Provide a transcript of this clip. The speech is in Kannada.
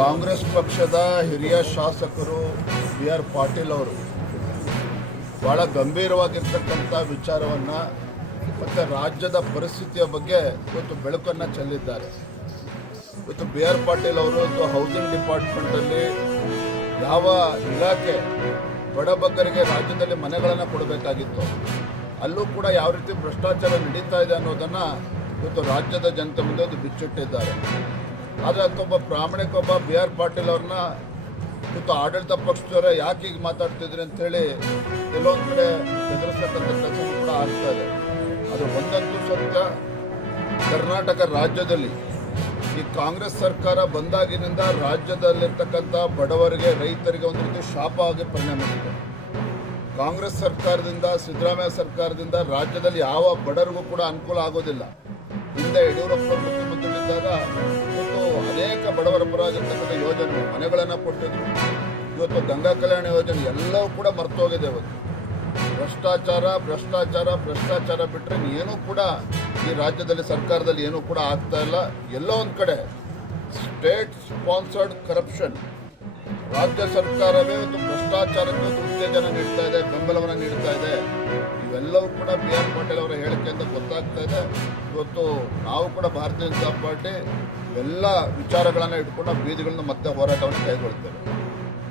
ಕಾಂಗ್ರೆಸ್ ಪಕ್ಷದ ಹಿರಿಯ ಶಾಸಕರು ಬಿ ಆರ್ ಪಾಟೀಲ್ ಅವರು ಬಹಳ ಗಂಭೀರವಾಗಿರ್ತಕ್ಕಂಥ ವಿಚಾರವನ್ನು ಮತ್ತು ರಾಜ್ಯದ ಪರಿಸ್ಥಿತಿಯ ಬಗ್ಗೆ ಇವತ್ತು ಬೆಳಕನ್ನು ಚೆಲ್ಲಿದ್ದಾರೆ. ಇವತ್ತು ಬಿ ಆರ್ ಪಾಟೀಲ್ ಅವರು ಇವತ್ತು ಹೌಸಿಂಗ್ ಡಿಪಾರ್ಟ್ಮೆಂಟಲ್ಲಿ ಯಾವ ಇಲಾಖೆ ಬಡಬಗ್ಗರಿಗೆ ರಾಜ್ಯದಲ್ಲಿ ಮನೆಗಳನ್ನು ಕೊಡಬೇಕಾಗಿತ್ತು, ಅಲ್ಲೂ ಕೂಡ ಯಾವ ರೀತಿ ಭ್ರಷ್ಟಾಚಾರ ನಡೀತಾ ಇದೆ ಅನ್ನೋದನ್ನು ಇವತ್ತು ರಾಜ್ಯದ ಜನತೆ ಮುಂದೆ ಒಂದು ಬಿಚ್ಚಿಟ್ಟಿದ್ದಾರೆ. ಆದರೆ ಒಬ್ಬ ಪ್ರಾಮಾಣಿಕ ಬಿ ಆರ್ ಪಾಟೀಲ್ ಅವ್ರನ್ನ ಇವತ್ತು ಆಡಳಿತ ಪಕ್ಷದವರ ಯಾಕೆ ಈಗ ಮಾತಾಡ್ತಿದ್ರಿ ಅಂಥೇಳಿ ಕೆಲವೊಂದು ಕಡೆ ಬೆದರಿಸ್ತಕ್ಕಂಥ ಕೆಲಸ ಕೂಡ ಆಗ್ತಾ ಇದೆ. ಅದು ಒಂದಂತೂ ಸತ್ಯ, ಕರ್ನಾಟಕ ರಾಜ್ಯದಲ್ಲಿ ಈ ಕಾಂಗ್ರೆಸ್ ಸರ್ಕಾರ ಬಂದಾಗಿನಿಂದ ರಾಜ್ಯದಲ್ಲಿರ್ತಕ್ಕಂಥ ಬಡವರಿಗೆ, ರೈತರಿಗೆ ಒಂದು ರೀತಿ ಶಾಪ ಆಗಿ ಪರಿಣಮಿಸಿದೆ. ಕಾಂಗ್ರೆಸ್ ಸರ್ಕಾರದಿಂದ, ಸಿದ್ದರಾಮಯ್ಯ ಸರ್ಕಾರದಿಂದ ರಾಜ್ಯದಲ್ಲಿ ಯಾವ ಬಡವರಿಗೂ ಕೂಡ ಅನುಕೂಲ ಆಗೋದಿಲ್ಲ. ಹಿಂದೆ ಯಡಿಯೂರಪ್ಪ ಮುಖ್ಯಮಂತ್ರಿಗಳಿದ್ದಾಗ ಇವತ್ತು ಅನೇಕ ಬಡವರ ಪರವಾಗಿರ್ತಕ್ಕಂಥ ಯೋಜನೆ, ಮನೆಗಳನ್ನು ಕೊಟ್ಟಿದ್ರು. ಇವತ್ತು ಗಂಗಾ ಕಲ್ಯಾಣ ಯೋಜನೆ ಎಲ್ಲವೂ ಕೂಡ ಮರ್ತೋಗಿದೆ. ಇವತ್ತು ಭ್ರಷ್ಟಾಚಾರ ಭ್ರಷ್ಟಾಚಾರ ಭ್ರಷ್ಟಾಚಾರ ಬಿಟ್ಟರೆ ಏನೂ ಕೂಡ ಈ ರಾಜ್ಯದಲ್ಲಿ ಸರ್ಕಾರದಲ್ಲಿ ಏನೂ ಕೂಡ ಆಗ್ತಾ ಇಲ್ಲ. ಎಲ್ಲೋ ಒಂದು ಕಡೆ ಸ್ಟೇಟ್ ಸ್ಪಾನ್ಸರ್ಡ್ ಕರಪ್ಷನ್, ರಾಜ್ಯ ಸರ್ಕಾರವೇ ಒಂದು ಭ್ರಷ್ಟಾಚಾರಕ್ಕೆ ಉತ್ತೇಜನ ನೀಡ್ತಾ ಇದೆ, ಬೆಂಬಲವನ್ನು ನೀಡ್ತಾ ಇದೆ. ಇವೆಲ್ಲವೂ ಕೂಡ ಬಿ ಆರ್ ಪಾಟೀಲ್ ಅವರ ಹೇಳಿಕೆಯಿಂದ ಗೊತ್ತಾಗ್ತಾ ಇದೆ. ಇವತ್ತು ನಾವು ಕೂಡ ಭಾರತೀಯ ಜನತಾ ಪಾರ್ಟಿ ಎಲ್ಲ ವಿಚಾರಗಳನ್ನು ಇಟ್ಕೊಂಡು ಬೀದಿಗಳನ್ನ ಮತ್ತೆ ಹೋರಾಟವನ್ನು ಕೈಗೊಳ್ತೇವೆ.